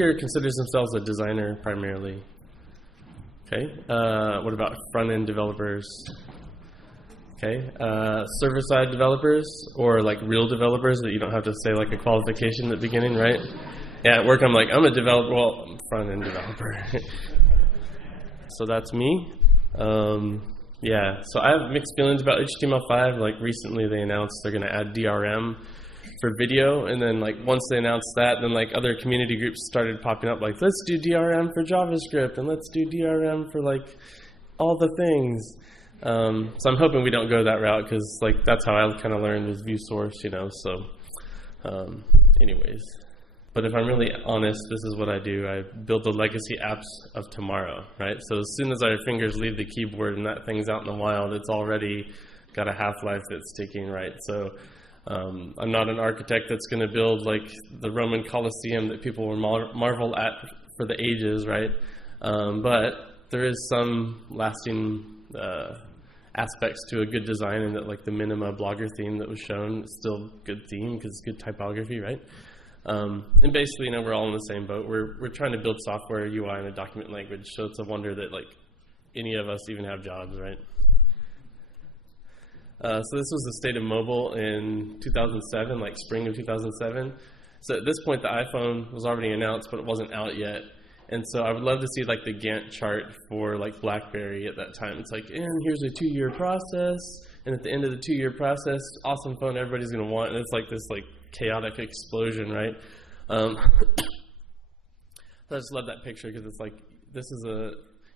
here considers themselves a designer primarily. Okay. What about front-end developers? Okay. Server-side developers, or like real developers that you don't have to say like a qualification at the beginning, right? Yeah, at work I'm like, I'm a developer. Well, I'm a front-end developer. So that's me. Yeah, so I have mixed feelings about HTML5. Like recently they announced they're going to add DRM for video, and then like once they announced that, then like other community groups started popping up like, let's do DRM for JavaScript, and let's do DRM for like all the things. So I'm hoping we don't go that route, because like that's how I kind of learned was view source, you know. So anyways. But if I'm really honest, this is what I do. I build the legacy apps of tomorrow, right? So as soon as our fingers leave the keyboard and that thing's out in the wild, it's already got a half-life that's ticking, right? So I'm not an architect that's going to build like the Roman Colosseum that people will marvel at for the ages, right? But there is some lasting aspects to a good design, and that like the Minima blogger theme that was shown is still a good theme because it's good typography, right? And basically, you know, we're all in the same boat. We're trying to build software, UI, in a document language, so it's a wonder that like any of us even have jobs, right? So this was the state of mobile in 2007, like spring of 2007. So at this point, the iPhone was already announced, but it wasn't out yet. And so I would love to see like the Gantt chart for like BlackBerry at that time. It's like, and here's a 2-year process, and at the end of the 2-year process, awesome phone everybody's going to want, and it's like this like chaotic explosion, right? I just love that picture, because it's like this is a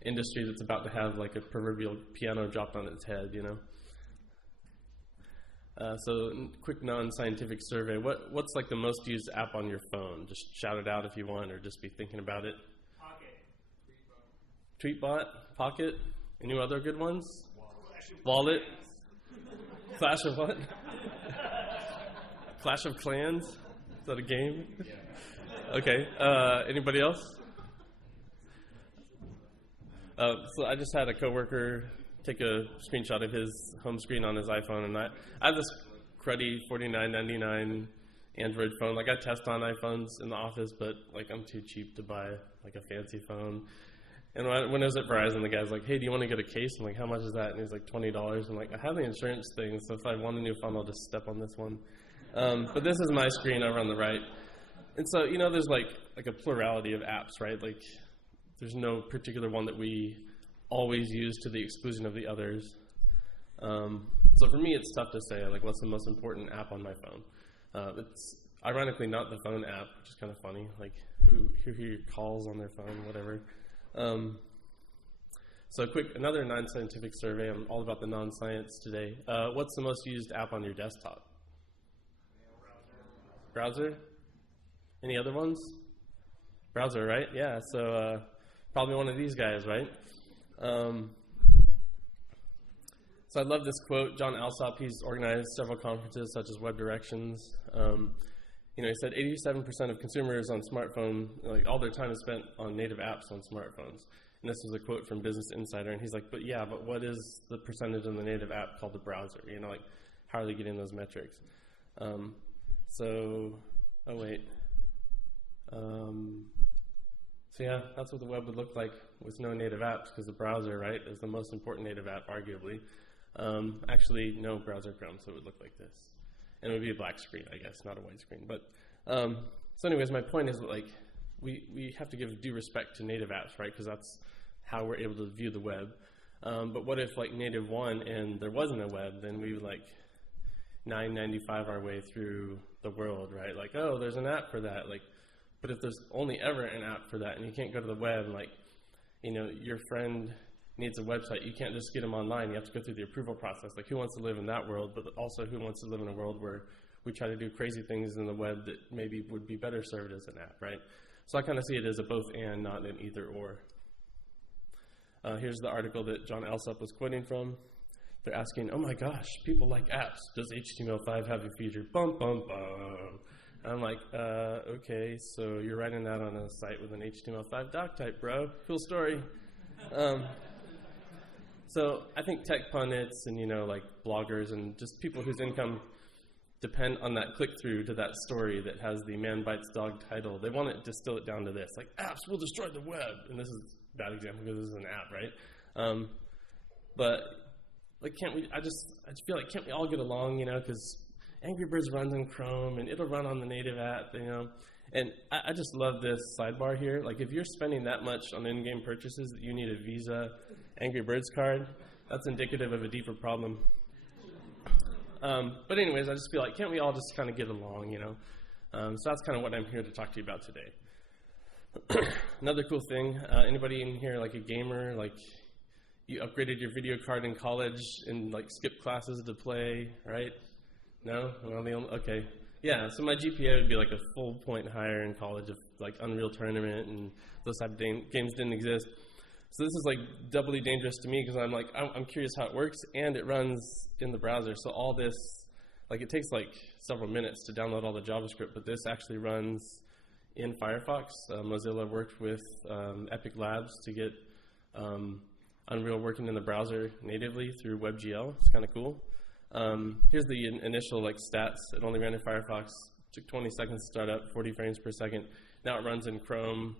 industry that's about to have like a proverbial piano dropped on its head, you know. So quick non-scientific survey. What's like the most used app on your phone? Just shout it out if you want, or just be thinking about it. Pocket. Tweetbot, Pocket. Any other good ones? Wallet. Clash of what? Clash of Clans? Is that a game? Yeah. Okay. Anybody else? So I just had a coworker take a screenshot of his home screen on his iPhone, and I have this cruddy $49.99 Android phone. Like I test on iPhones in the office, but like I'm too cheap to buy like a fancy phone. And when I was at Verizon, the guy's like, hey, do you want to get a case? I'm like, how much is that? And he's like, $20. I'm like, I have the insurance thing, so if I want a new phone, I'll just step on this one. But this is my screen over on the right. And so, you know, there's like a plurality of apps, right? Like there's no particular one that we always use to the exclusion of the others. So for me, it's tough to say, like, what's the most important app on my phone? It's ironically not the phone app, which is kind of funny. Like, who hear your calls on their phone, whatever. So another non-scientific survey. I'm all about the non-science today. What's the most used app on your desktop? Browser? Any other ones? Browser, right? Yeah, so probably one of these guys, right? So I love this quote. John Alsop, he's organized several conferences such as Web Directions. You know, he said 87% of consumers on smartphone, like all their time is spent on native apps on smartphones. And this was a quote from Business Insider, and he's like, but what is the percentage of the native app called the browser? You know, like, how are they getting those metrics? So yeah, that's what the web would look like with no native apps, because the browser, right, is the most important native app, arguably. Actually, no browser Chrome, so it would look like this. And it would be a black screen, I guess, not a white screen. But so anyways, my point is that, like, we have to give due respect to native apps, right, because that's how we're able to view the web. But what if, like, native won and there wasn't a web? Then we would, like, 995 our way through the world, right? Like, oh, there's an app for that. Like, but if there's only ever an app for that and you can't go to the web, like, you know, your friend needs a website, you can't just get them online. You have to go through the approval process. Like, who wants to live in that world? But also, who wants to live in a world where we try to do crazy things in the web that maybe would be better served as an app, right? So I kind of see it as a both and, not an either or. Here's the article that John Alsop was quoting from. They're asking, oh my gosh, people like apps. Does HTML5 have a feature? Bum, bum, bum. I'm like, okay, so you're writing that on a site with an HTML5 doc type, bro. Cool story. So I think tech pundits and, you know, like bloggers and just people whose income depend on that click-through to that story that has the man bites dog title. They want to distill it down to this, like, apps will destroy the web. And this is a bad example because this is an app, right? But, like, I just feel like, can't we all get along, because Angry Birds runs in Chrome, and it'll run on the native app, And I just love this sidebar here. Like, if you're spending that much on in-game purchases that you need a Visa Angry Birds card, that's indicative of a deeper problem. But anyways, I just feel like, can't we all just kind of get along, So that's kind of what I'm here to talk to you about today. Another cool thing, anybody in here like a gamer, like you upgraded your video card in college and like skipped classes to play, right? No? Okay. Yeah, so my GPA would be like a full point higher in college if like Unreal Tournament and those type of games didn't exist. So this is like doubly dangerous to me because I'm curious how it works, and it runs in the browser. So all this, like it takes like several minutes to download all the JavaScript, but this actually runs in Firefox. Mozilla worked with Epic Labs to get Unreal working in the browser natively through WebGL. It's kind of cool. Here's the initial like stats. It only ran in Firefox, took 20 seconds to start up, 40 frames per second. Now it runs in Chrome,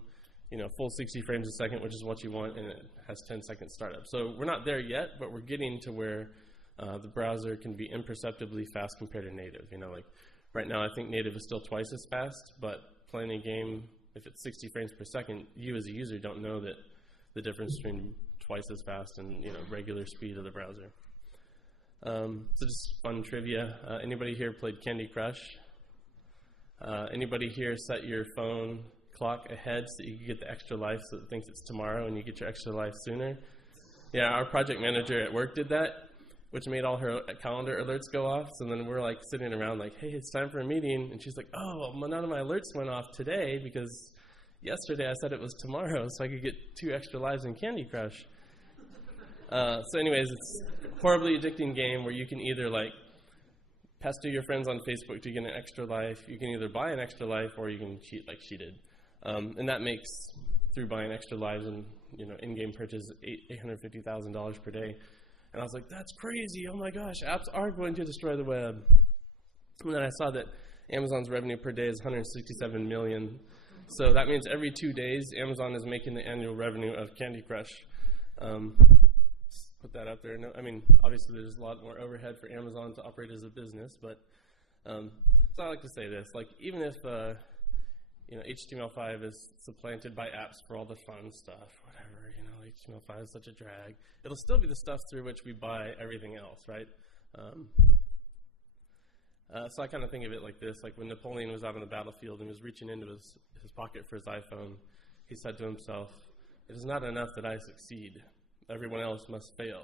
full 60 frames a second, which is what you want, and it has 10 second startup. So we're not there yet, but we're getting to where the browser can be imperceptibly fast compared to native. Like right now I think native is still twice as fast, but playing a game, if it's 60 frames per second, you as a user don't know that the difference between twice as fast and regular speed of the browser. So just fun trivia. Anybody here played Candy Crush? Anybody here set your phone clock ahead so you can get the extra life so it thinks it's tomorrow and you get your extra life sooner? Yeah, our project manager at work did that, which made all her calendar alerts go off. So then we're like sitting around like, hey, it's time for a meeting. And she's like, oh, well, none of my alerts went off today because yesterday I said it was tomorrow so I could get 2 extra lives in Candy Crush. So anyways, it's a horribly addicting game where you can either like pester your friends on Facebook to get an extra life, you can either buy an extra life, or you can cheat like she did. And that makes, through buying extra lives and in-game purchase, $850,000 per day. And I was like, that's crazy, oh my gosh, apps are going to destroy the web. And then I saw that Amazon's revenue per day is $167 million. So that means every 2 days, Amazon is making the annual revenue of Candy Crush. Put that out there. No, I mean, obviously there's a lot more overhead for Amazon to operate as a business, but so I like to say this, like even if HTML5 is supplanted by apps for all the fun stuff, whatever, HTML5 is such a drag, it'll still be the stuff through which we buy everything else, right? So I kind of think of it like this, like when Napoleon was out on the battlefield and was reaching into his pocket for his iPhone, he said to himself, it is not enough that I succeed. Everyone else must fail.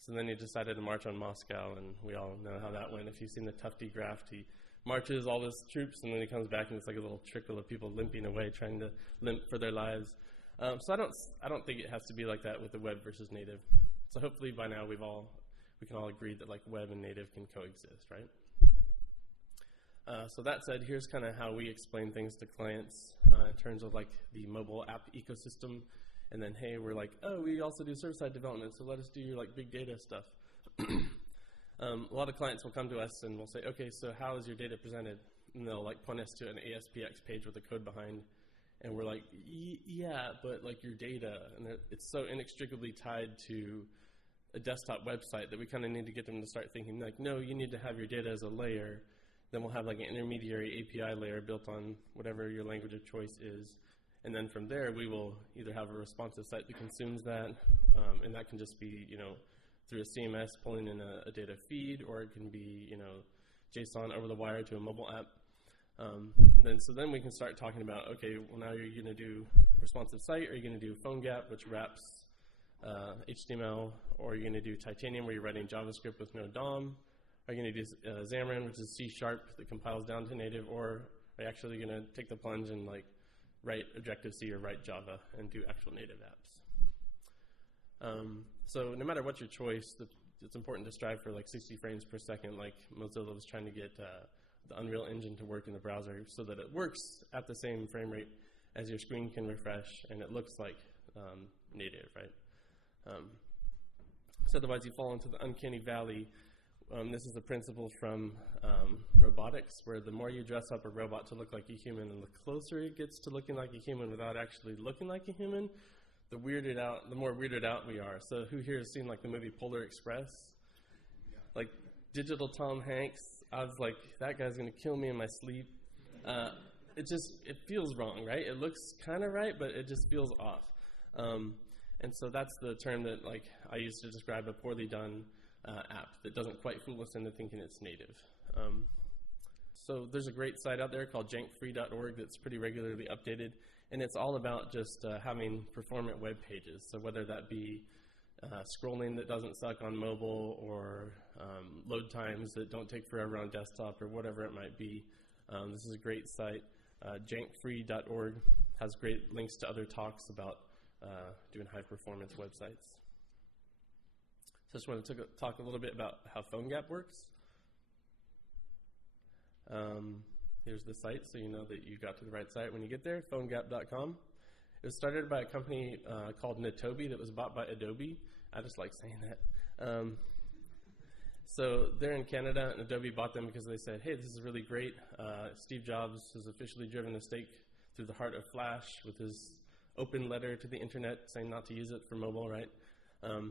So then he decided to march on Moscow, and we all know how that went. If you've seen the Tufty graft, he marches all his troops, and then he comes back, and it's like a little trickle of people limping away, trying to limp for their lives. So I don't think it has to be like that with the web versus native. So hopefully by now we can all agree that like web and native can coexist, right? So that said, here's kind of how we explain things to clients in terms of like the mobile app ecosystem. And then, hey, we're like, oh, we also do server-side development, so let us do your like big data stuff. A lot of clients will come to us and we'll say, okay, so how is your data presented? And they'll like point us to an ASPX page with the code behind. And we're like, yeah, but like your data, and it's so inextricably tied to a desktop website that we kind of need to get them to start thinking like, no, you need to have your data as a layer. Then we'll have like an intermediary API layer built on whatever your language of choice is. And then from there, we will either have a responsive site that consumes that, and that can just be, through a CMS pulling in a data feed, or it can be, JSON over the wire to a mobile app. So then we can start talking about, okay, well now you're going to do a responsive site, or you're going to do PhoneGap, which wraps HTML, or you're going to do Titanium, where you're writing JavaScript with no DOM, are you going to do Xamarin, which is C# that compiles down to native, or are you actually going to take the plunge and like write Objective-C or write Java and do actual native apps? So no matter what your choice, it's important to strive for like 60 frames per second, like Mozilla was trying to get the Unreal Engine to work in the browser so that it works at the same frame rate as your screen can refresh and it looks like native, right? So otherwise you fall into the uncanny valley this is the principle from robotics, where the more you dress up a robot to look like a human and the closer it gets to looking like a human without actually looking like a human, the more weirded out we are. So who here has seen like the movie Polar Express? Yeah. Like digital Tom Hanks, I was like, that guy's going to kill me in my sleep. It feels wrong, right? It looks kind of right, but it just feels off. And so that's the term that like I use to describe a poorly done app that doesn't quite fool us into thinking it's native. So there's a great site out there called jankfree.org that's pretty regularly updated, and it's all about just having performant web pages. So whether that be scrolling that doesn't suck on mobile, or load times that don't take forever on desktop, or whatever it might be, this is a great site. Jankfree.org has great links to other talks about doing high-performance websites. So I just want to talk a little bit about how PhoneGap works. Here's the site, so you know that you got to the right site when you get there, phonegap.com. It was started by a company called Nitobi that was bought by Adobe. I just like saying that. So they're in Canada, and Adobe bought them because they said, hey, this is really great. Steve Jobs has officially driven a stake through the heart of Flash with his open letter to the internet saying not to use it for mobile, right?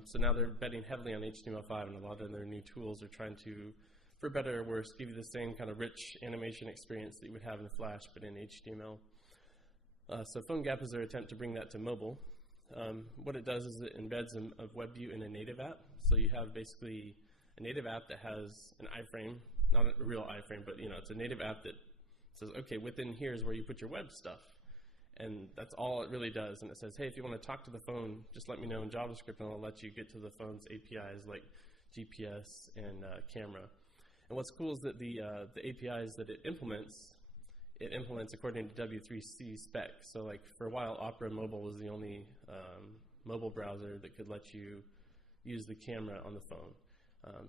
So now they're betting heavily on HTML5, and a lot of their new tools are trying to, for better or worse, give you the same kind of rich animation experience that you would have in Flash, but in HTML. So PhoneGap is their attempt to bring that to mobile. What it does is it embeds a web view in a native app. So you have basically a native app that has an iframe, not a real iframe, but it's a native app that says, okay, within here is where you put your web stuff. And that's all it really does. And it says, hey, if you want to talk to the phone, just let me know in JavaScript, and I'll let you get to the phone's APIs like GPS and camera. And what's cool is that the APIs that it implements according to W3C spec. So like for a while, Opera Mobile was the only mobile browser that could let you use the camera on the phone.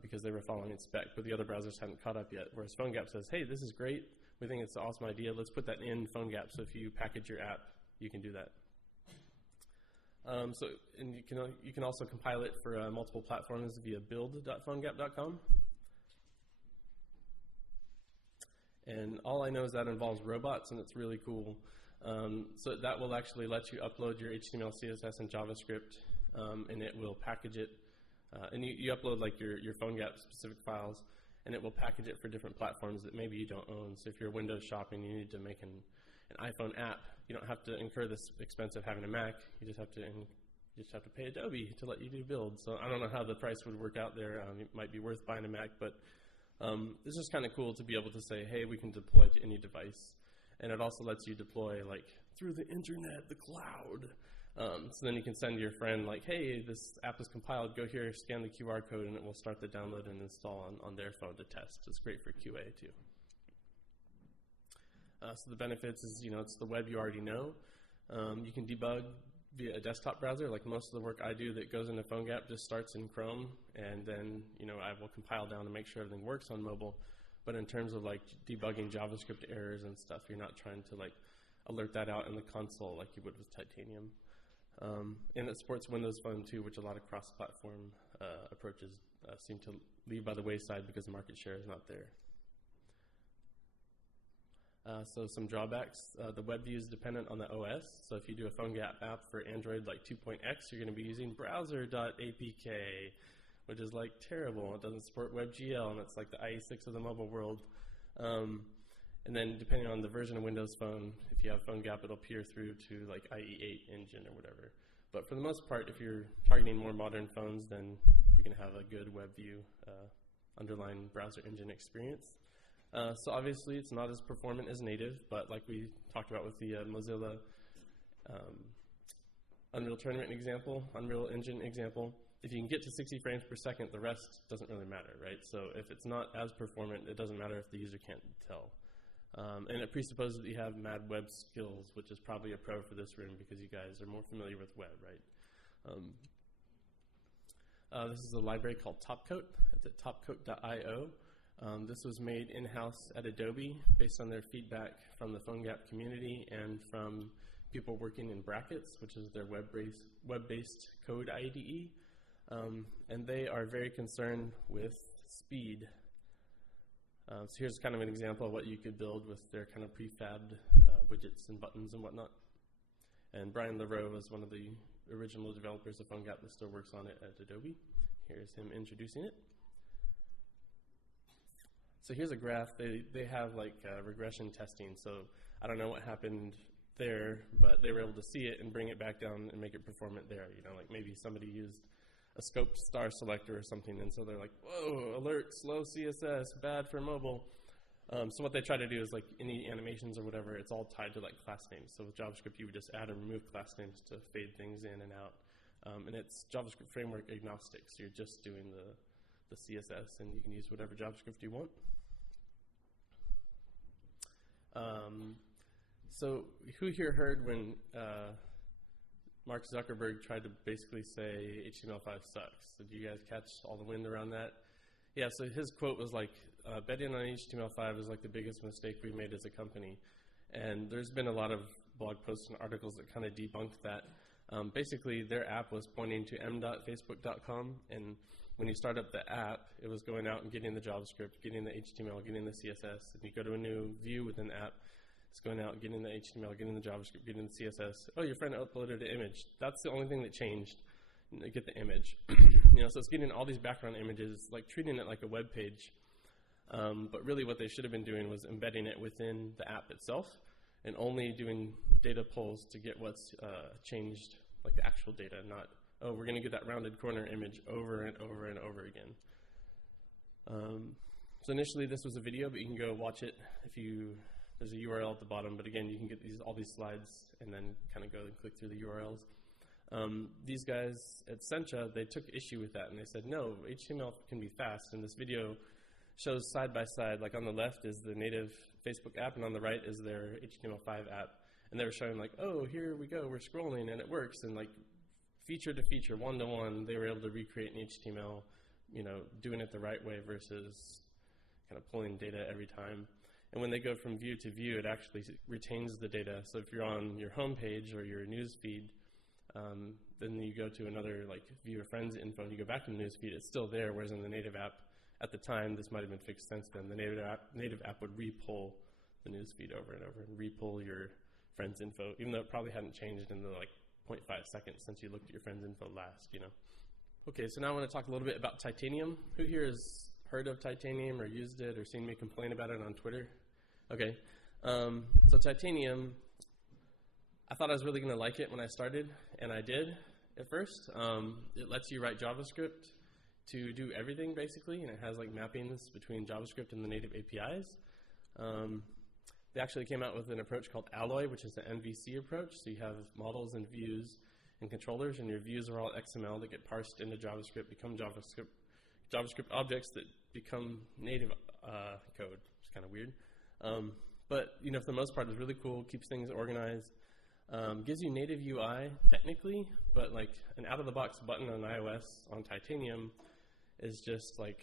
Because they were following its spec, but the other browsers hadn't caught up yet. Whereas PhoneGap says, hey, this is great. We think it's an awesome idea. Let's put that in PhoneGap, so if you package your app, you can do that. And you can also compile it for multiple platforms via build.phonegap.com. And all I know is that involves robots, and it's really cool. So that will actually let you upload your HTML, CSS, and JavaScript, and it will package it. And you upload like your PhoneGap specific files, and it will package it for different platforms that maybe you don't own. So if you're Windows shopping, you need to make an iPhone app. You don't have to incur this expense of having a Mac. You just have to pay Adobe to let you do build. So I don't know how the price would work out there. It might be worth buying a Mac, but it's just kind of cool to be able to say, hey, we can deploy to any device. And it also lets you deploy like through the internet, the cloud. So then you can send your friend like, hey, this app is compiled, go here, scan the QR code, and it will start the download and install on their phone to test. It's great for QA too. So the benefits is, it's the web you already know. You can debug via a desktop browser. Like most of the work I do that goes into PhoneGap just starts in Chrome, and then I will compile down to make sure everything works on mobile. But in terms of like debugging JavaScript errors and stuff, you're not trying to like alert that out in the console like you would with Titanium. And it supports Windows Phone too, which a lot of cross-platform approaches seem to leave by the wayside because market share is not there. So some drawbacks. The web view is dependent on the OS. So if you do a PhoneGap app for Android like 2.x, you're going to be using browser.apk, which is like terrible. It doesn't support WebGL, and it's like the IE6 of the mobile world. And then depending on the version of Windows Phone, if you have PhoneGap, it'll peer through to like IE8 engine or whatever. But for the most part, if you're targeting more modern phones, then you're going to have a good web view underlying browser engine experience. So obviously, it's not as performant as native, but like we talked about with the Mozilla Unreal Tournament example, Unreal Engine example, if you can get to 60 frames per second, the rest doesn't really matter, right? So if it's not as performant, it doesn't matter if the user can't tell. And it presupposes that you have mad web skills, which is probably a pro for this room because you guys are more familiar with web, right? This is a library called Topcoat. It's at topcoat.io. This was made in-house at Adobe based on their feedback from the PhoneGap community and from people working in Brackets, which is their web-based code IDE. And they are very concerned with speed. So here's kind of an example of what you could build with their kind of prefabbed widgets and buttons and whatnot. And Brian LaRoe was one of the original developers of PhoneGap that still works on it at Adobe. Here's him introducing it. So here's a graph. They have like regression testing. So I don't know what happened there, but they were able to see it and bring it back down and make it performant there. You know, like maybe somebody used a scope star selector or something, and so they're like, whoa, alert, slow CSS, bad for mobile. So what they try to do is like any animations or whatever, it's all tied to like class names. So with JavaScript, you would just add and remove class names to fade things in and out. And it's JavaScript framework agnostic, so you're just doing the CSS, and you can use whatever JavaScript you want. So who here heard when Mark Zuckerberg tried to basically say HTML5 sucks? Did you guys catch all the wind around that? Yeah, so his quote was like, betting on HTML5 is like the biggest mistake we've made as a company. And there's been a lot of blog posts and articles that kind of debunk that. Basically, their app was pointing to m.facebook.com, and when you start up the app, it was going out and getting the JavaScript, getting the HTML, getting the CSS. And you go to a new view within the app, it's going out, getting the HTML, getting the JavaScript, getting the CSS. Oh, your friend uploaded an image. That's the only thing that changed. Get the image. You know, so it's getting all these background images, like treating it like a web page. But really what they should have been doing was embedding it within the app itself and only doing data pulls to get what's changed, like the actual data, not, oh, we're going to get that rounded corner image over and over and over again. So initially this was a video, but you can go watch it if you, there's a URL at the bottom, but again, you can get all these slides and then kind of go and click through the URLs. These guys at Sencha, they took issue with that, and they said, no, HTML can be fast, and this video shows side by side, like on the left is the native Facebook app, and on the right is their HTML5 app, and they were showing like, oh, here we go, we're scrolling, and it works, and like feature to feature, one to one, they were able to recreate an HTML, you know, doing it the right way versus kind of pulling data every time. And when they go from view to view, it actually retains the data. So if you're on your home page or your news feed, then you go to another like view your friends info and you go back to the news feed, it's still there, whereas in the native app, at the time, this might have been fixed since then, the native app would re-pull the news feed over and over and re-pull your friends info, even though it probably hadn't changed in the like 0.5 seconds since you looked at your friends info last, you know. Okay, so now I want to talk a little bit about Titanium. Who here has heard of Titanium or used it or seen me complain about it on Twitter? Okay, so Titanium, I thought I was really going to like it when I started, and I did at first. It lets you write JavaScript to do everything, basically, and it has like mappings between JavaScript and the native APIs. They actually came out with an approach called Alloy, which is the MVC approach. So you have models and views and controllers, and your views are all XML that get parsed into JavaScript, become JavaScript objects that become native code. It's kind of weird. But you know, for the most part, it's really cool, keeps things organized. Gives you native UI technically, but like an out-of-the-box button on iOS on Titanium is just like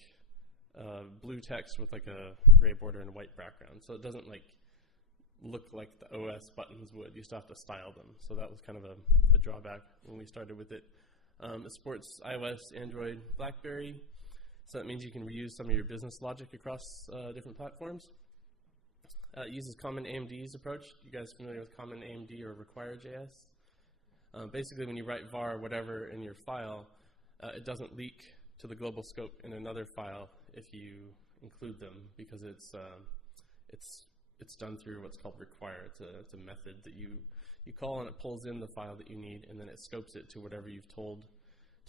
blue text with like a gray border and a white background. So it doesn't like look like the OS buttons would. You still have to style them. So that was kind of a drawback when we started with it. It supports iOS, Android, BlackBerry. So that means you can reuse some of your business logic across different platforms. It uses Common AMD's approach. You guys familiar with Common AMD or Require.js? Basically, when you write var or whatever in your file, it doesn't leak to the global scope in another file if you include them, because it's done through what's called require. It's a method that you call, and it pulls in the file that you need, and then it scopes it to whatever you've told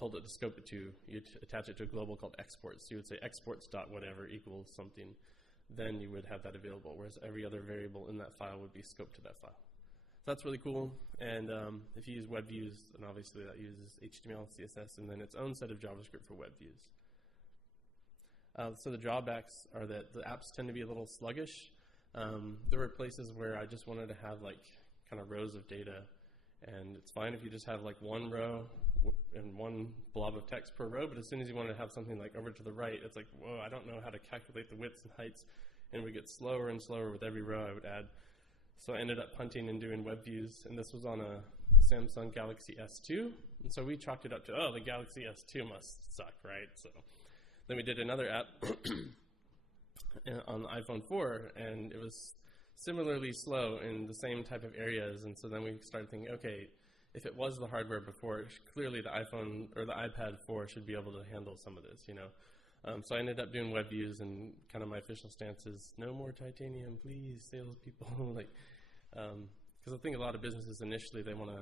it to scope it to. You attach it to a global called exports. So you would say exports.whatever equals something. Then you would have that available, whereas every other variable in that file would be scoped to that file. So that's really cool. And if you use web views, then obviously that uses HTML, CSS, and then its own set of JavaScript for web views. So the drawbacks are that the apps tend to be a little sluggish. There were places where I just wanted to have like kind of rows of data, and it's fine if you just have like one row and one blob of text per row, but as soon as you want to have something like over to the right, it's like, whoa, I don't know how to calculate the widths and heights, and we get slower and slower with every row I would add. So I ended up punting and doing web views, and this was on a Samsung Galaxy S2, and so we chalked it up to, oh, the Galaxy S2 must suck, right? So Then we did another app on the iPhone 4, and it was similarly slow in the same type of areas. And so then we started thinking, okay, if it was the hardware before, clearly the iPhone or the iPad 4 should be able to handle some of this, you know. So I ended up doing web views, and kind of my official stance is no more titanium, please, salespeople. Like, because I think a lot of businesses initially they want to,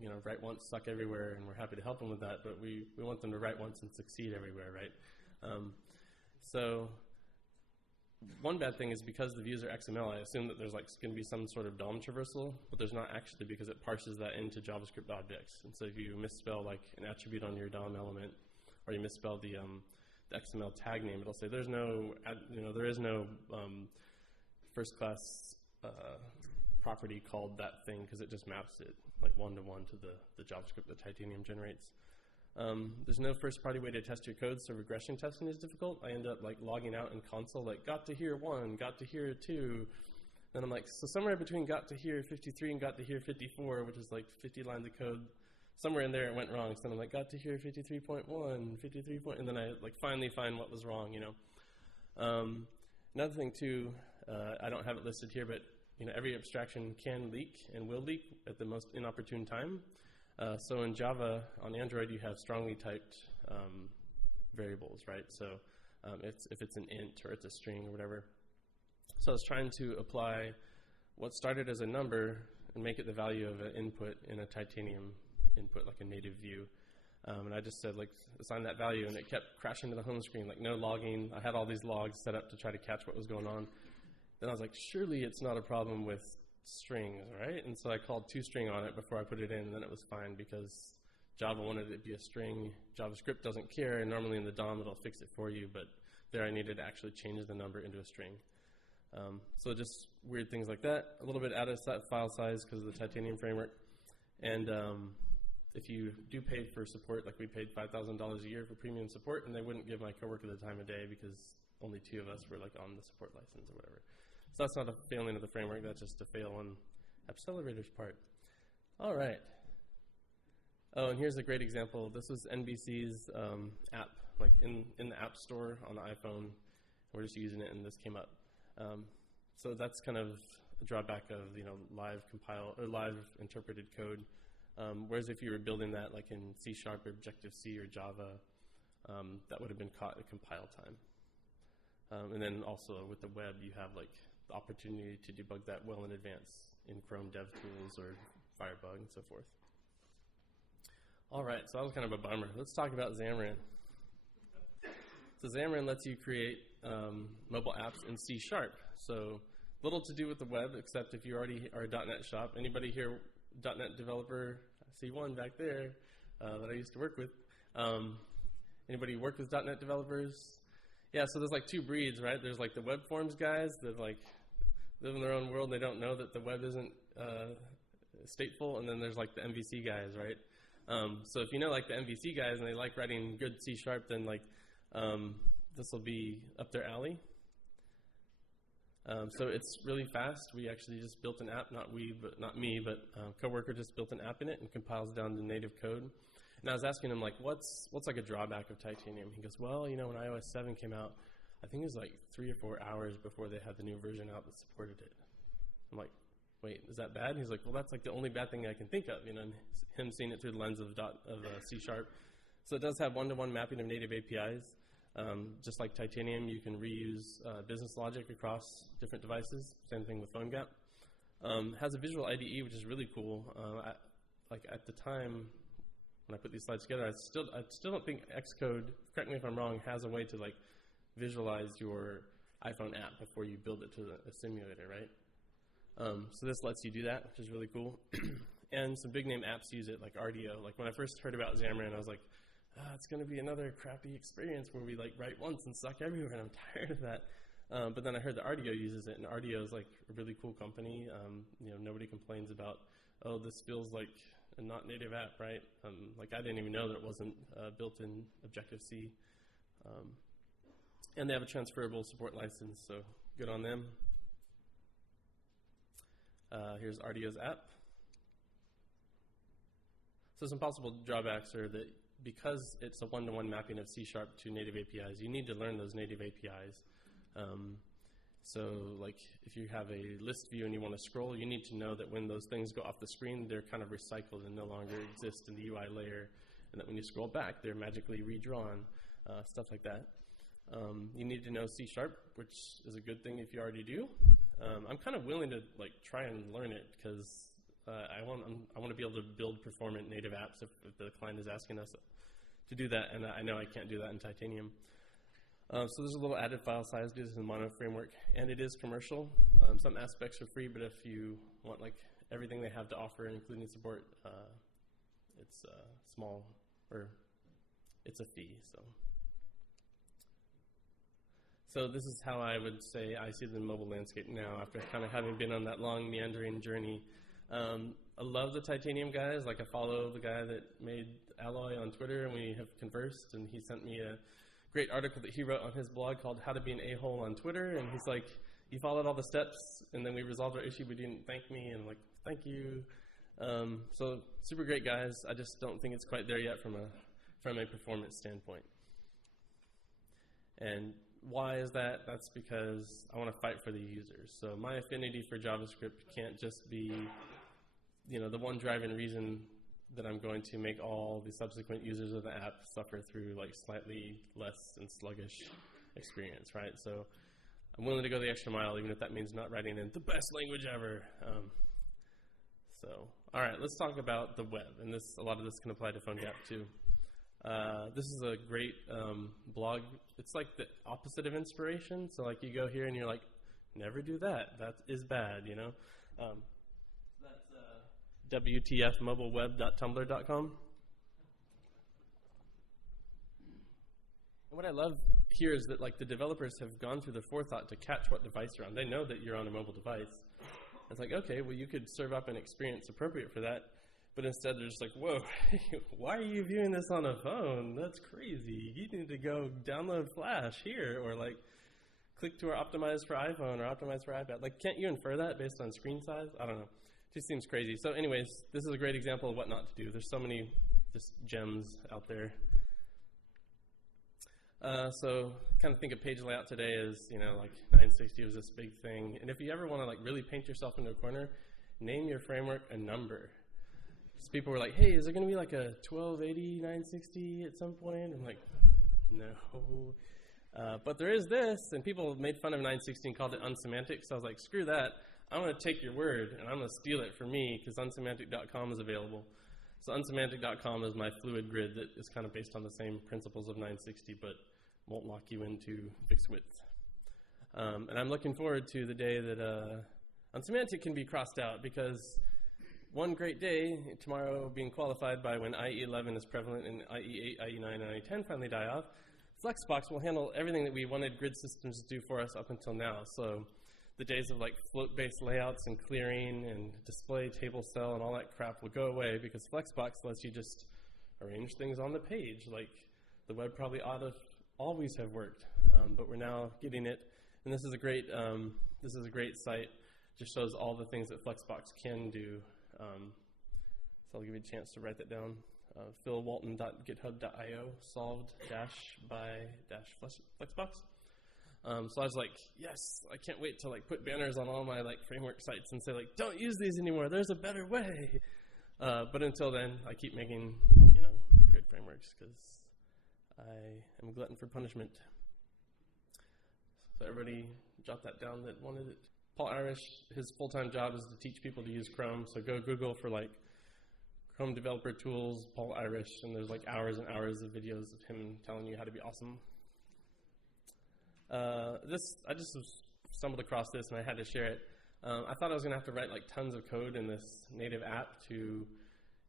you know, write once, suck everywhere, and we're happy to help them with that. But we want them to write once and succeed everywhere, right? So one bad thing is because the views are XML, I assume that there's like going to be some sort of DOM traversal, but there's not actually because it parses that into JavaScript objects. And so if you misspell like an attribute on your DOM element, or you misspell the XML tag name, it'll say there is no first class property called that thing because it just maps it like one-to-one to the JavaScript that Titanium generates. There's no first-party way to test your code, so regression testing is difficult. I end up like logging out in console, like got to here 1, got to here 2. Then I'm like, so somewhere between got to here 53 and got to here 54, which is like 50 lines of code, somewhere in there it went wrong. So then I'm like, got to here 53.1, 53. And then I like finally find what was wrong, you know. Another thing too, I don't have it listed here, but you know, every abstraction can leak and will leak at the most inopportune time. So in Java, on Android, you have strongly typed variables, right? So if it's an int or it's a string or whatever. So I was trying to apply what started as a number and make it the value of an input in a Titanium input, like a native view. And I just said, like, assign that value, and it kept crashing to the home screen, like no logging. I had all these logs set up to try to catch what was going on. Then I was like, surely it's not a problem with strings, right? And so I called toString on it before I put it in, and then it was fine because Java wanted it to be a string. JavaScript doesn't care, and normally in the DOM it'll fix it for you, but there I needed to actually change the number into a string. So just weird things like that. A little bit out of file size because of the Titanium framework. And if you do pay for support, like we paid $5,000 a year for premium support, and they wouldn't give my coworker the time of day because only 2 of us were like on the support license or whatever. So that's not a failing of the framework, that's just a fail on Accelerator's part. All right. Oh, and here's a great example. This was NBC's app, like in the App Store on the iPhone. We're just using it, and this came up. So that's kind of a drawback of, you know, live compile or live interpreted code. Whereas if you were building that like in C# or Objective-C or Java, that would have been caught at compile time. And then also with the web, you have like the opportunity to debug that well in advance in Chrome DevTools or Firebug and so forth. All right, so that was kind of a bummer. Let's talk about Xamarin. So Xamarin lets you create mobile apps in C#. So little to do with the web, except if you already are a .NET shop. Anybody here .NET developer? I see one back there that I used to work with. Anybody work with .NET developers? Yeah, so there's like 2 breeds, right? There's like the web forms guys that like live in their own world. They don't know that the web isn't stateful. And then there's like the MVC guys, right? So if you know like the MVC guys and they like writing good C#, then like this will be up their alley. So it's really fast. We actually just built an app, not me, but coworker just built an app in it and compiles down the native code. And I was asking him, like, what's like a drawback of Titanium? He goes, well, you know, when iOS 7 came out, I think it was like 3 or 4 hours before they had the new version out that supported it. I'm like, wait, is that bad? And he's like, well, that's like the only bad thing I can think of, you know, and him seeing it through the lens of C#. So it does have one-to-one mapping of native APIs. Just like Titanium, you can reuse business logic across different devices. Same thing with PhoneGap. Has a visual IDE, which is really cool. Like at the time when I put these slides together, I still don't think Xcode, correct me if I'm wrong, has a way to like visualize your iPhone app before you build it to a simulator, right? So this lets you do that, which is really cool. And some big name apps use it, like RDO. Like when I first heard about Xamarin, I was like, it's going to be another crappy experience where we like write once and suck everywhere, and I'm tired of that. But then I heard that RDO uses it, and RDO is like a really cool company. You know, nobody complains about, oh, this feels like a not native app, right? Like I didn't even know that it wasn't built in Objective-C. And they have a transferable support license, so good on them. Here's RDO's app. So some possible drawbacks are that because it's a one-to-one mapping of C# to native APIs, you need to learn those native APIs. So like if you have a list view and you want to scroll, you need to know that when those things go off the screen, they're kind of recycled and no longer exist in the UI layer, and that when you scroll back, they're magically redrawn, stuff like that. You need to know C#, which is a good thing if you already do. I'm kind of willing to like try and learn it because I want to be able to build performant native apps if the client is asking us to do that, and I know I can't do that in Titanium. So there's a little added file size due to the Mono framework, and it is commercial. Some aspects are free, but if you want like everything they have to offer, including support, it's small, or it's a fee. So this is how I would say I see the mobile landscape now after kind of having been on that long meandering journey. I love the Titanium guys. Like I follow the guy that made Alloy on Twitter, and we have conversed, and he sent me a great article that he wrote on his blog called How to Be an A-Hole on Twitter, and he's like, you followed all the steps, and then we resolved our issue, but you didn't thank me, and I'm like, thank you. So super great guys. I just don't think it's quite there yet from a performance standpoint. And why is that? That's because I want to fight for the users. So my affinity for JavaScript can't just be, the one driving reason that I'm going to make all the subsequent users of the app suffer through like slightly less and sluggish experience, right? So I'm willing to go the extra mile, even if that means not writing in the best language ever. All right, let's talk about the web, and a lot of this can apply to PhoneGap too. This is a great blog. It's like the opposite of inspiration. So like you go here and you're like, never do that. That is bad, That's wtfmobileweb.tumblr.com. And what I love here is that like the developers have gone through the forethought to catch what device you're on. They know that you're on a mobile device. It's like, okay, well you could serve up an experience appropriate for that. But instead, they're just like, whoa, why are you viewing this on a phone? That's crazy. You need to go download Flash here, or like click to our optimized for iPhone or optimized for iPad. Like, can't you infer that based on screen size? I don't know. It just seems crazy. So anyways, this is a great example of what not to do. There's so many just gems out there. So kind of think of page layout today as, like 960 was this big thing. And if you ever want to like really paint yourself into a corner, name your framework a number. So people were like, hey, is there going to be like a 1280 960 at some point? I'm like, no. But there is this, and people made fun of 960 and called it unsemantic. So I was like, screw that. I'm going to take your word, and I'm going to steal it for me, because unsemantic.com is available. So unsemantic.com is my fluid grid that is kind of based on the same principles of 960, but won't lock you into fixed width. And I'm looking forward to the day that unsemantic can be crossed out, because one great day, tomorrow being qualified by when IE11 is prevalent and IE8, IE9, and IE10 finally die off, Flexbox will handle everything that we wanted grid systems to do for us up until now. So the days of like float-based layouts and clearing and display table cell and all that crap will go away, because Flexbox lets you just arrange things on the page. Like the web probably ought to always have worked, but we're now getting it. And this is a great site. Just shows all the things that Flexbox can do. So I'll give you a chance to write that down. philwalton.github.io solved by Flexbox. So I was like, yes, I can't wait to like put banners on all my like framework sites and say like, don't use these anymore. There's a better way. But until then, I keep making great frameworks because I am a glutton for punishment. So everybody jot that down that wanted it. Paul Irish, his full-time job is to teach people to use Chrome. So go Google for like Chrome developer tools, Paul Irish, and there's like hours and hours of videos of him telling you how to be awesome. I just stumbled across this and I had to share it. I thought I was going to have to write like tons of code in this native app to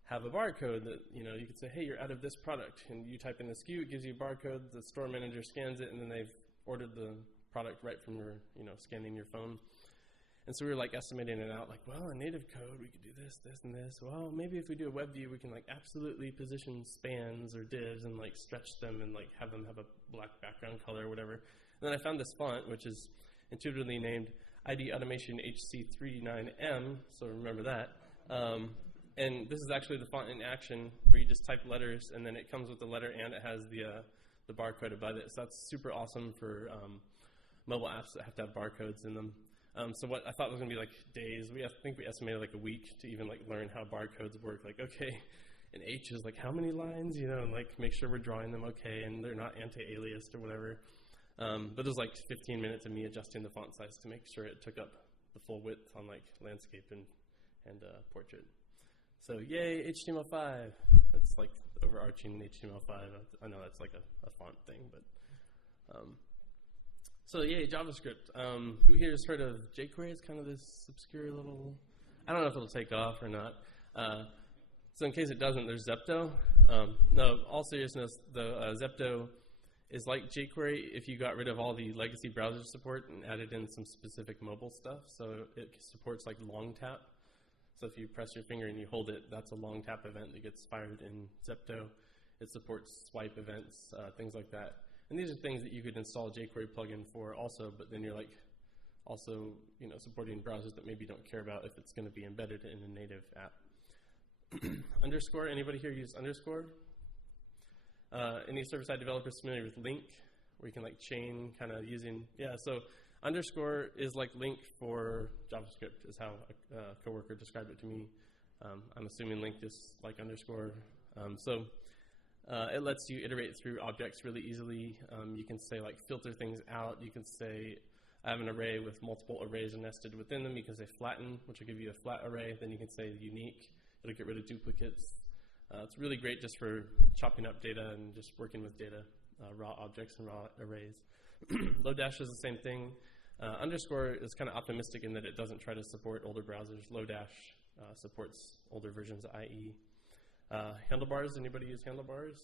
have a barcode that, you could say, hey, you're out of this product. And you type in the SKU, it gives you a barcode, the store manager scans it, and then they've ordered the product right from your, scanning your phone. And so we were like estimating it out, like, well, in native code, we could do this, this, and this. Well, maybe if we do a web view, we can like absolutely position spans or divs and like stretch them and like have them have a black background color or whatever. And then I found this font, which is intuitively named ID Automation HC39M, so remember that. And this is actually the font in action, where you just type letters, and then it comes with the letter, and it has the barcode above it. So that's super awesome for mobile apps that have to have barcodes in them. So what I thought was going to be like days, I think we estimated like a week to even like learn how barcodes work. Like, okay, an H is like how many lines, and like make sure we're drawing them okay, and they're not anti-aliased or whatever. But it was like 15 minutes of me adjusting the font size to make sure it took up the full width on like landscape and portrait. So yay, HTML5. That's like overarching HTML5. I know that's like a font thing, but so yay, JavaScript. Who here has heard of jQuery? It's kind of this obscure little, I don't know if it'll take off or not. So in case it doesn't, there's Zepto. No, all seriousness, the Zepto is like jQuery if you got rid of all the legacy browser support and added in some specific mobile stuff. So it supports like long tap. So if you press your finger and you hold it, that's a long tap event that gets fired in Zepto. It supports swipe events, things like that. And these are things that you could install a jQuery plugin for also, but then you're like also supporting browsers that maybe don't care about if it's going to be embedded in a native app. Underscore, anybody here use underscore? Any server-side developers familiar with link, where you can like chain kind of using, so underscore is like link for JavaScript is how a coworker described it to me. I'm assuming link is like underscore. It lets you iterate through objects really easily. You can say like filter things out. You can say I have an array with multiple arrays nested within them. You can say flatten, which will give you a flat array. Then you can say unique. It'll get rid of duplicates. It's really great just for chopping up data and just working with data, raw objects and raw arrays. Lodash is the same thing. Underscore is kind of optimistic in that it doesn't try to support older browsers. Lodash supports older versions, i.e. Handlebars, anybody use handlebars?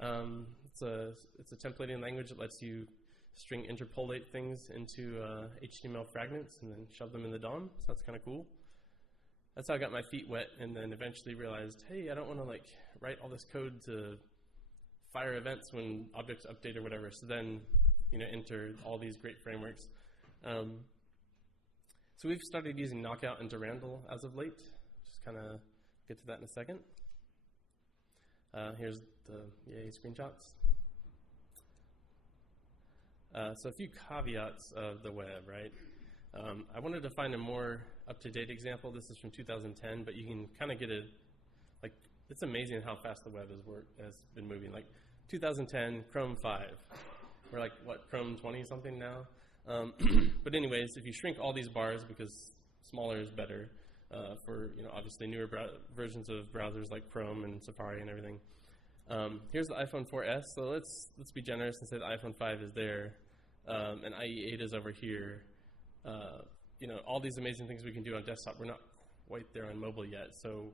It's a templating language that lets you string interpolate things into HTML fragments and then shove them in the DOM, so that's kind of cool. That's how I got my feet wet, and then eventually realized, hey, I don't want to like write all this code to fire events when objects update or whatever. So then, enter all these great frameworks. So we've started using Knockout and Durandal as of late. Just kind of get to that in a second. Here's the yay screenshots. So a few caveats of the web, right? I wanted to find a more up-to-date example. This is from 2010, but you can kind of get it's amazing how fast the web has been moving. Like 2010, Chrome 5. We're like, Chrome 20 something now? But anyways, if you shrink all these bars, because smaller is better for obviously newer versions of browsers like Chrome and Safari and everything. Here's the iPhone 4S. So let's be generous and say the iPhone 5 is there, and IE8 is over here. All these amazing things we can do on desktop, we're not quite there on mobile yet. So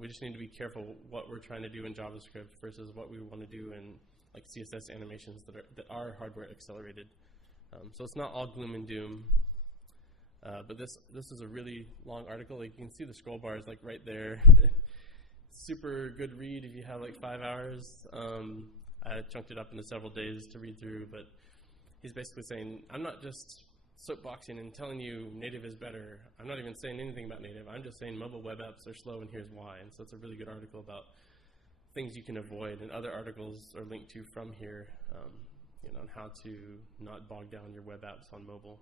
we just need to be careful what we're trying to do in JavaScript versus what we want to do in like CSS animations that are hardware accelerated. So it's not all gloom and doom. But this is a really long article. Like, you can see the scroll bars like right there. Super good read if you have like 5 hours. I chunked it up into several days to read through, but he's basically saying, I'm not just soapboxing and telling you native is better. I'm not even saying anything about native. I'm just saying mobile web apps are slow and here's why. And so it's a really good article about things you can avoid, and other articles are linked to from here on how to not bog down your web apps on mobile.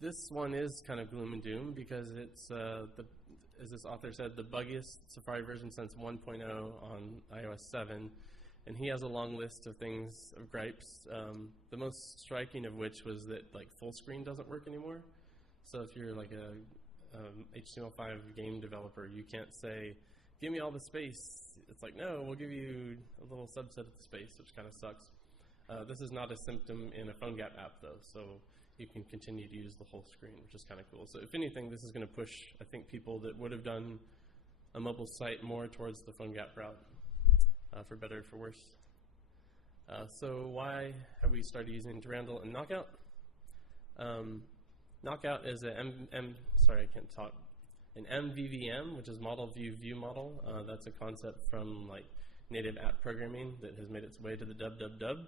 This one is kind of gloom and doom because it's, as this author said, the buggiest Safari version since 1.0 on iOS 7. And he has a long list of things, of gripes, the most striking of which was that like full screen doesn't work anymore. So if you're like a HTML5 game developer, you can't say, give me all the space. It's like, no, we'll give you a little subset of the space, which kind of sucks. This is not a symptom in a PhoneGap app, though, so you can continue to use the whole screen, which is kind of cool. So if anything, this is going to push, I think, people that would have done a mobile site more towards the PhoneGap route, for better or for worse. So why have we started using Durandal and Knockout? Knockout is an MVVM, which is Model View View Model. That's a concept from like native app programming that has made its way to the www.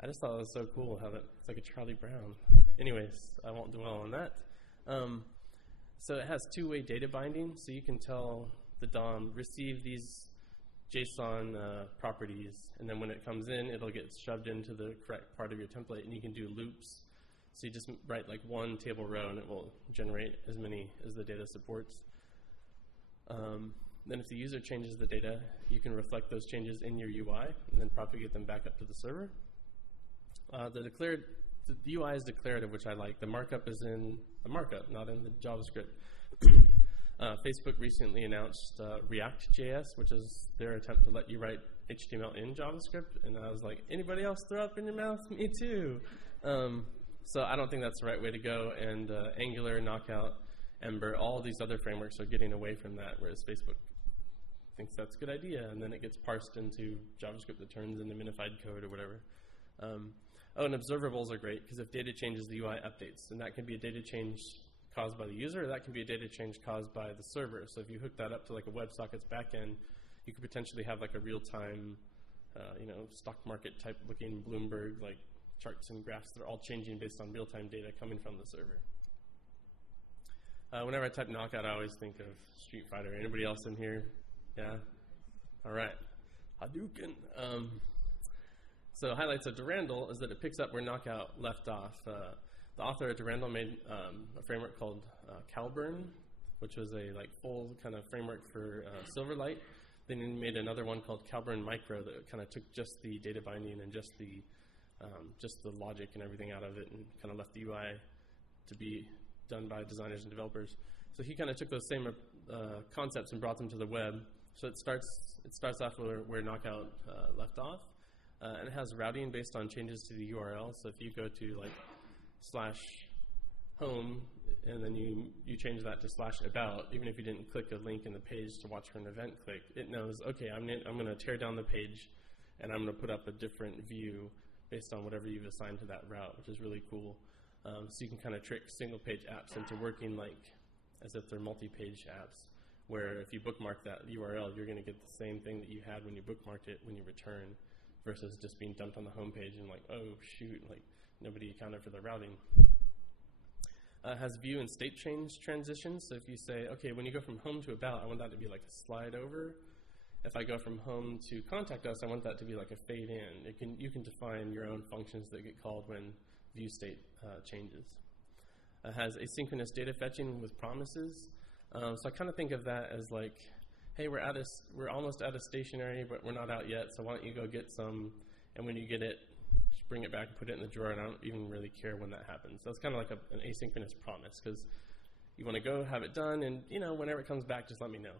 I just thought it was so cool how it's like a Charlie Brown. Anyways, I won't dwell on that. So it has two-way data binding, so you can tell the DOM, receive these JSON properties, and then when it comes in, it'll get shoved into the correct part of your template, and you can do loops. So you just write like one table row, and it will generate as many as the data supports. Then if the user changes the data, you can reflect those changes in your UI, and then propagate them back up to the server. The UI is declarative, which I like. The markup is in the markup, not in the JavaScript. Facebook recently announced React.js, which is their attempt to let you write HTML in JavaScript. And I was like, anybody else throw up in your mouth? Me too. So I don't think that's the right way to go. And Angular, Knockout, Ember, all these other frameworks are getting away from that, whereas Facebook thinks that's a good idea. And then it gets parsed into JavaScript that turns into minified code or whatever. And observables are great, because if data changes, the UI updates. And that can be a data change caused by the user, or that can be a data change caused by the server. So if you hook that up to like a WebSockets backend, you could potentially have like a real-time, stock market type looking Bloomberg, like charts and graphs that are all changing based on real-time data coming from the server. Whenever I type Knockout, I always think of Street Fighter. Anybody else in here? Yeah? All right. Hadouken. So highlights of Durandal is that it picks up where Knockout left off. The author of Durandal made a framework called Calburn, which was a full kind of framework for Silverlight. Then he made another one called Calburn Micro that kind of took just the data binding and just the logic and everything out of it, and kind of left the UI to be done by designers and developers. So he kind of took those same concepts and brought them to the web. So it starts off where Knockout left off. And it has routing based on changes to the URL. So if you go to /home and then you change that to /about, even if you didn't click a link in the page to watch for an event click, it knows, okay, I'm going to tear down the page and I'm going to put up a different view based on whatever you've assigned to that route, which is really cool. So you can kind of trick single page apps into working as if they're multi-page apps, where if you bookmark that URL, you're going to get the same thing that you had when you bookmarked it when you return, versus just being dumped on the home page and oh shoot, nobody accounted for the routing. Has view and state change transitions. So if you say, okay, when you go from home to about, I want that to be like a slide over. If I go from home to contact us, I want that to be like a fade in. You can define your own functions that get called when view state changes. Has asynchronous data fetching with promises. So I kind of think of that as hey, we're almost out of stationery, but we're not out yet, so why don't you go get some, and when you get it, just bring it back and put it in the drawer, and I don't even really care when that happens. So it's kind of like an asynchronous promise, because you want to go, have it done, and whenever it comes back, just let me know.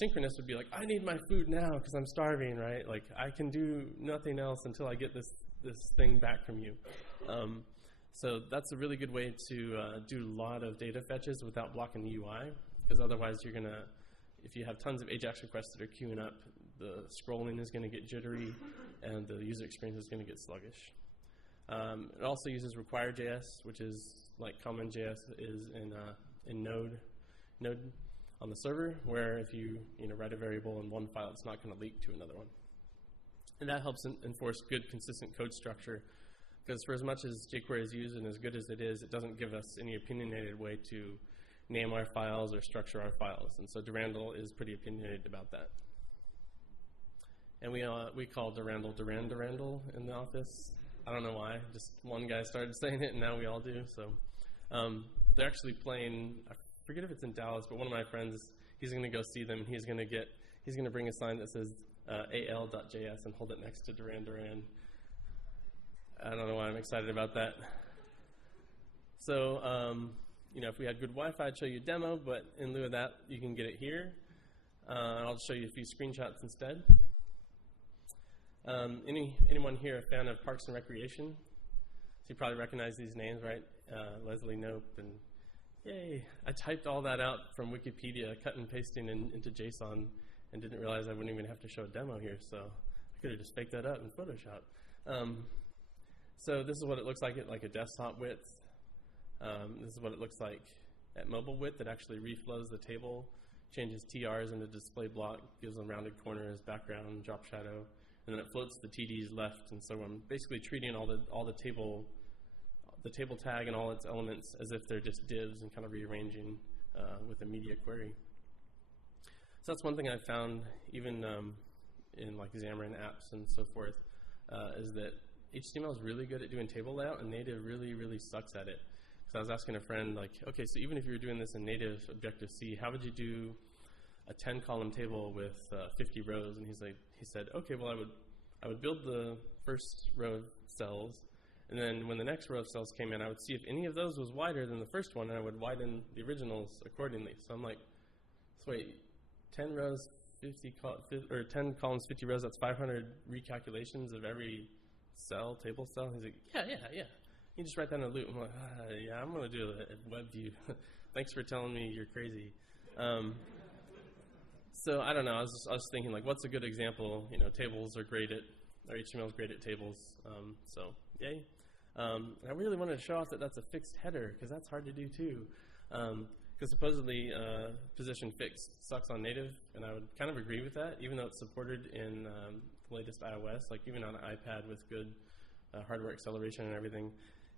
Synchronous would be I need my food now because I'm starving, right? I can do nothing else until I get this thing back from you. So that's a really good way to do a lot of data fetches without blocking the UI, because otherwise you're going to, if you have tons of AJAX requests that are queuing up, the scrolling is going to get jittery and the user experience is going to get sluggish. It also uses require.js, which is like common.js is in Node on the server, where if you write a variable in one file, it's not going to leak to another one. And that helps enforce good, consistent code structure, because for as much as jQuery is used and as good as it is, it doesn't give us any opinionated way to name our files or structure our files. And so Durandal is pretty opinionated about that. And we call Durandal Durandal in the office. I don't know why. Just one guy started saying it, and now we all do. So they're actually playing, I forget if it's in Dallas, but one of my friends, he's going to go see them. He's going to bring a sign that says al.js and hold it next to Duran. I don't know why I'm excited about that. So, if we had good Wi-Fi, I'd show you a demo, but in lieu of that, you can get it here. I'll show you a few screenshots instead. Anyone here a fan of Parks and Recreation? So you probably recognize these names, right? Leslie Knope, and yay. I typed all that out from Wikipedia, cut and pasting into JSON, and didn't realize I wouldn't even have to show a demo here, so I could have just faked that up in Photoshop. So this is what it looks like at a desktop width. This is what it looks like at mobile width. It actually reflows the table, changes TRs into display block, gives them rounded corners, background, drop shadow, and then it floats the TDs left. And so I'm basically treating all the table tag and all its elements as if they're just divs and kind of rearranging with a media query. So that's one thing I've found, even in like Xamarin apps and so forth, is that HTML is really good at doing table layout, and native really, really sucks at it. So I was asking a friend, like, okay, so even if you were doing this in native Objective-C, how would you do a 10-column table with 50 rows? And he said, okay, well, I would build the first row of cells, and then when the next row of cells came in, I would see if any of those was wider than the first one, and I would widen the originals accordingly. So I'm like, so wait, 10 rows, 10 columns, 50 rows, that's 500 recalculations of every cell, table cell? He's like, yeah. You just write that in a loop. I'm like, yeah, I'm going to do a web view. Thanks for telling me you're crazy. So I don't know. I was thinking, like, what's a good example? You know, tables are great at, or HTML is great at tables. So yay. I really wanted to show off that that's a fixed header, because that's hard to do too. Because supposedly position fixed sucks on native, and I would kind of agree with that, even though it's supported in the latest iOS, like even on an iPad with good hardware acceleration and everything.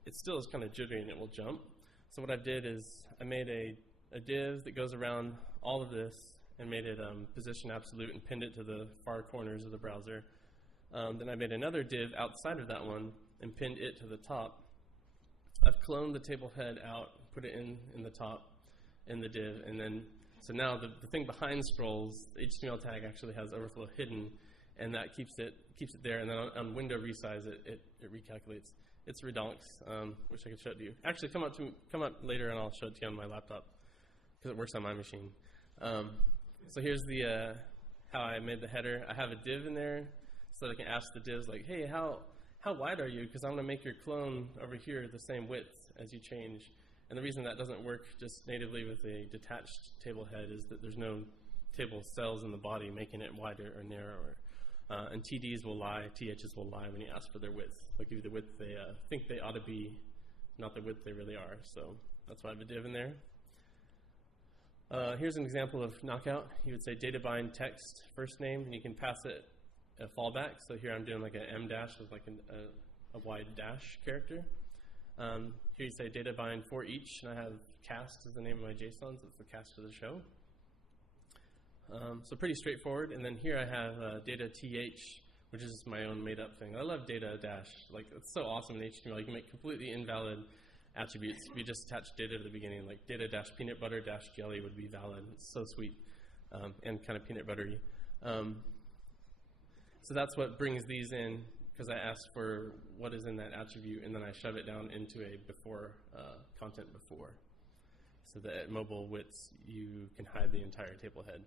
It still is kind of jittery and it will jump. So what I did is I made a div that goes around all of this and made it position absolute and pinned it to the far corners of the browser. Then I made another div outside of that one and pinned it to the top. I've cloned the table head out, put it in the top in the div, and then so now the thing behind scrolls, the HTML tag actually has overflow hidden, and that keeps it there. And then on window resize, it recalculates. It's redonks. Wish I could show it to you. Actually, come up later, and I'll show it to you on my laptop because it works on my machine. So here's the how I made the header. I have a div in there so that I can ask the divs, like, hey, how wide are you? Because I want to make your clone over here the same width as you change. And the reason that doesn't work just natively with a detached table head is that there's no table cells in the body making it wider or narrower. And TDs will lie, THs will lie when you ask for their width. They'll give you the width they think they ought to be, not the width they really are. So that's why I have a div in there. Here's an example of knockout. You would say data bind text first name, and you can pass it a fallback. So here I'm doing like an M dash with like a wide dash character. Here you say data bind for each, and I have cast as the name of my JSON, so it's the cast of the show. So pretty straightforward. And then here I have data th, which is my own made-up thing. I love data dash. Like, it's so awesome in HTML. You can make completely invalid attributes if you just attach data to the beginning. Like data dash peanut butter dash jelly would be valid. It's so sweet and kind of peanut buttery. So that's what brings these in, because I ask for what is in that attribute, and then I shove it down into a before content before, so that at mobile widths you can hide the entire table head.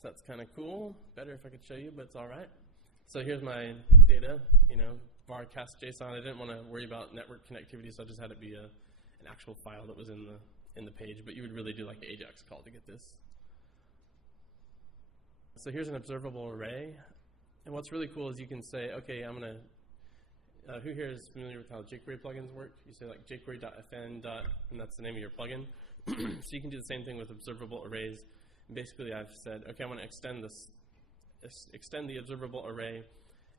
So that's kind of cool. Better if I could show you, but it's all right. So here's my data, var cast JSON. I didn't want to worry about network connectivity, so I just had it be an actual file that was in the page. But you would really do like an AJAX call to get this. So here's an observable array. And what's really cool is you can say, okay, I'm going to, who here is familiar with how jQuery plugins work? You say like jQuery.fn, and that's the name of your plugin. So you can do the same thing with observable arrays. And basically, I've said, okay, I want to extend the observable array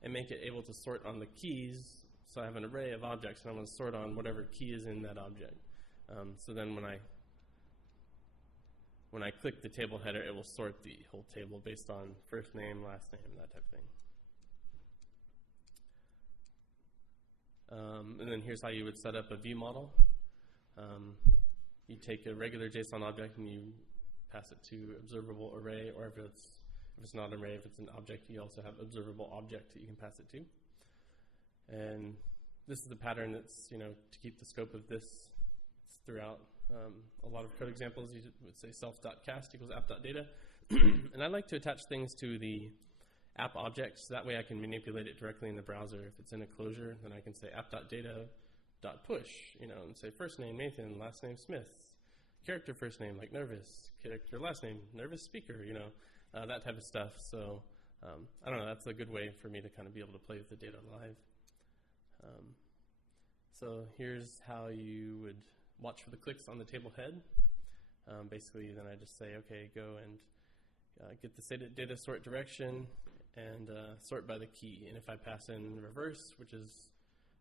and make it able to sort on the keys. So I have an array of objects, and I want to sort on whatever key is in that object. So then when I click the table header, it will sort the whole table based on first name, last name, that type of thing. And then here's how you would set up a view model. You take a regular JSON object and you pass it to observable array, or if it's not an array, if it's an object, you also have observable object that you can pass it to. And this is the pattern that's, to keep the scope of this throughout. A lot of code examples, you would say self.cast equals app.data. And I like to attach things to the app objects. That way I can manipulate it directly in the browser. If it's in a closure, then I can say app.data.push, and say first name Nathan, last name Smith, character first name like nervous, character last name nervous speaker, that type of stuff. So I don't know, that's a good way for me to kind of be able to play with the data live. So here's how you would watch for the clicks on the table head. Basically, then I just say, okay, go and get the data sort direction and sort by the key. And if I pass in reverse, which is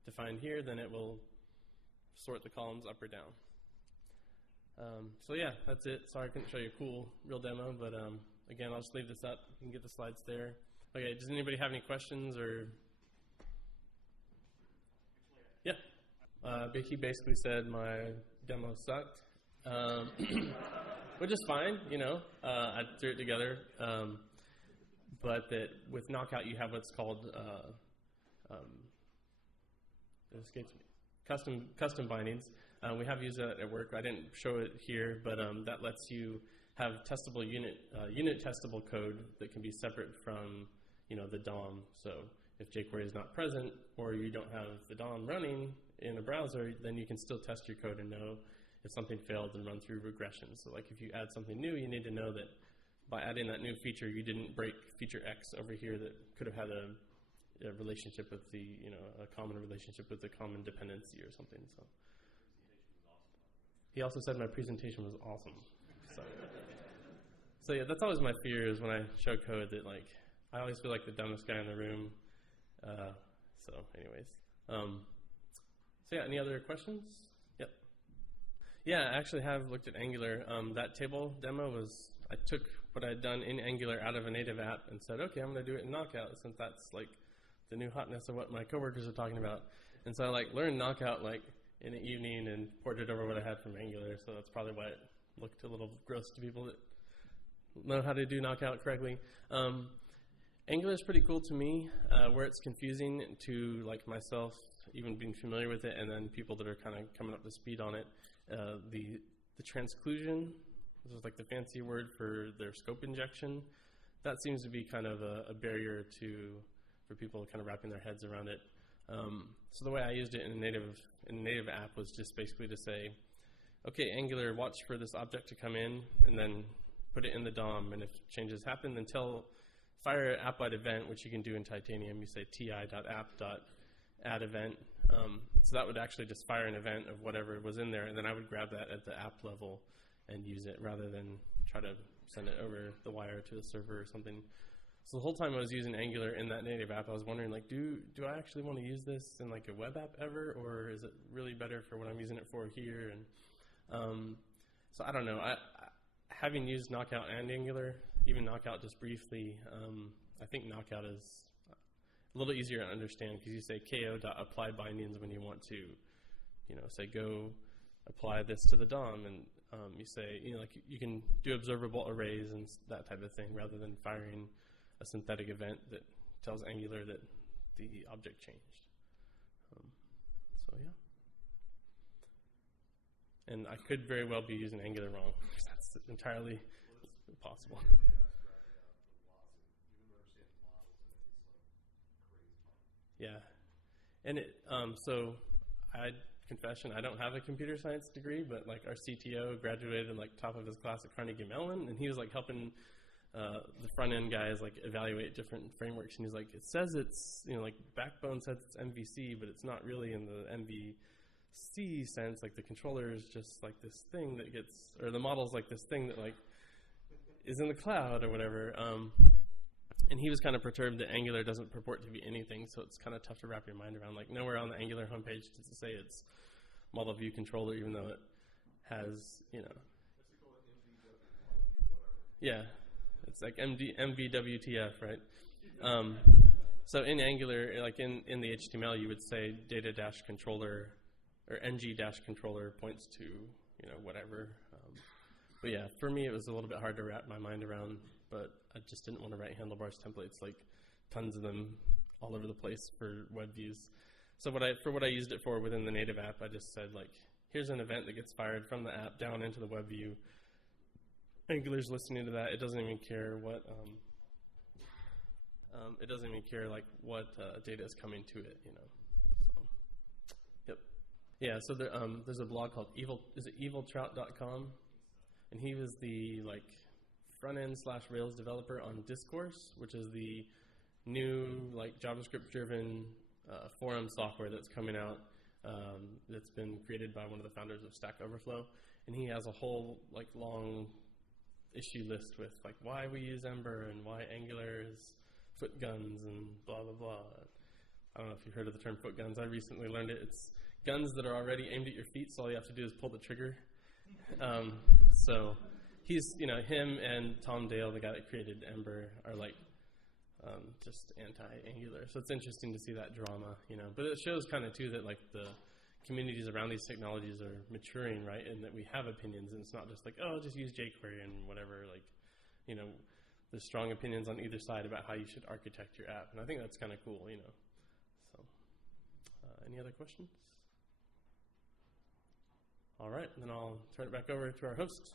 defined here, then it will sort the columns up or down. So yeah, that's it. Sorry I couldn't show you a cool real demo, but again, I'll just leave this up. You can get the slides there. Okay, does anybody have any questions or? Yeah. He basically said my demo sucked, which is fine, you know. I threw it together, but that with Knockout you have what's called it escapes me. Custom bindings. We have used that at work. I didn't show it here, but that lets you have testable unit testable code that can be separate from the DOM. So if jQuery is not present or you don't have the DOM running in a browser, then you can still test your code and know if something failed and run through regression. So like if you add something new, you need to know that by adding that new feature, you didn't break feature X over here that could have had a relationship with a common relationship with the common dependency or something. So he also said my presentation was awesome. So yeah, that's always my fear is when I show code that I always feel like the dumbest guy in the room. So anyways, so yeah, any other questions? Yep. Yeah, I actually have looked at Angular. That table demo was, I took what I'd done in Angular out of a native app and said, okay, I'm going to do it in Knockout since that's the new hotness of what my coworkers are talking about. And so I learned Knockout in the evening and ported over what I had from Angular. So that's probably why it looked a little gross to people that know how to do Knockout correctly. Angular is pretty cool to me. Where it's confusing to myself, even being familiar with it, and then people that are kind of coming up to speed on it, the transclusion, which is the fancy word for their scope injection, that seems to be kind of a barrier for people kind of wrapping their heads around it. So the way I used it in a native app was just basically to say, okay, Angular, watch for this object to come in, and then put it in the DOM, and if changes happen, then fire an app-wide event, which you can do in Titanium. You say ti.app.add event. So that would actually just fire an event of whatever was in there, and then I would grab that at the app level and use it rather than try to send it over the wire to a server or something. So the whole time I was using Angular in that native app, I was wondering, do I actually want to use this in a web app ever, or is it really better for what I'm using it for here? And so I don't know. Having used Knockout and Angular, even Knockout just briefly, I think Knockout is a little easier to understand because you say ko.apply bindings when you want to, say go apply this to the DOM, and you say, you can do observable arrays and that type of thing rather than firing a synthetic event that tells Angular that the object changed. So yeah. And I could very well be using Angular wrong. That's entirely possible. Yeah. And so confession, I don't have a computer science degree, but our CTO graduated top of his class at Carnegie Mellon, and he was helping the front end guys evaluate different frameworks, and he's it says it's Backbone says it's MVC, but it's not really in the MVC sense. The controller is just this thing that gets, or the model's this thing that is in the cloud or whatever. And he was kind of perturbed that Angular doesn't purport to be anything, so it's kind of tough to wrap your mind around. Nowhere on the Angular homepage does it say it's model view controller, even though it has, Yeah, it's MVWTF, right? So in Angular, in the HTML, you would say data-controller or ng-controller points to, whatever. But yeah, for me, it was a little bit hard to wrap my mind around, but I just didn't want to write handlebars templates, tons of them all over the place for web views. So for what I used it for within the native app, I just said, here's an event that gets fired from the app down into the web view. Angular's listening to that. It doesn't even care what data is coming to it, So, yep. Yeah. So there's a blog called eviltrout.com, and he was the front end /Rails developer on Discourse, which is the new JavaScript driven forum software that's coming out. That's been created by one of the founders of Stack Overflow, and he has a whole long issue list with why we use Ember and why Angular is foot guns and blah blah blah. I don't know if you've heard of the term foot guns. I recently learned it. It's guns that are already aimed at your feet, so all you have to do is pull the trigger. So he's, him and Tom Dale, the guy that created Ember, are like just anti-Angular. So it's interesting to see that drama, But it shows kind of too that like the communities around these technologies are maturing, right? And that we have opinions, and it's not just like, oh, just use jQuery and whatever. Like, there's strong opinions on either side about how you should architect your app, and I think that's kind of cool, So, any other questions? All right, then I'll turn it back over to our hosts.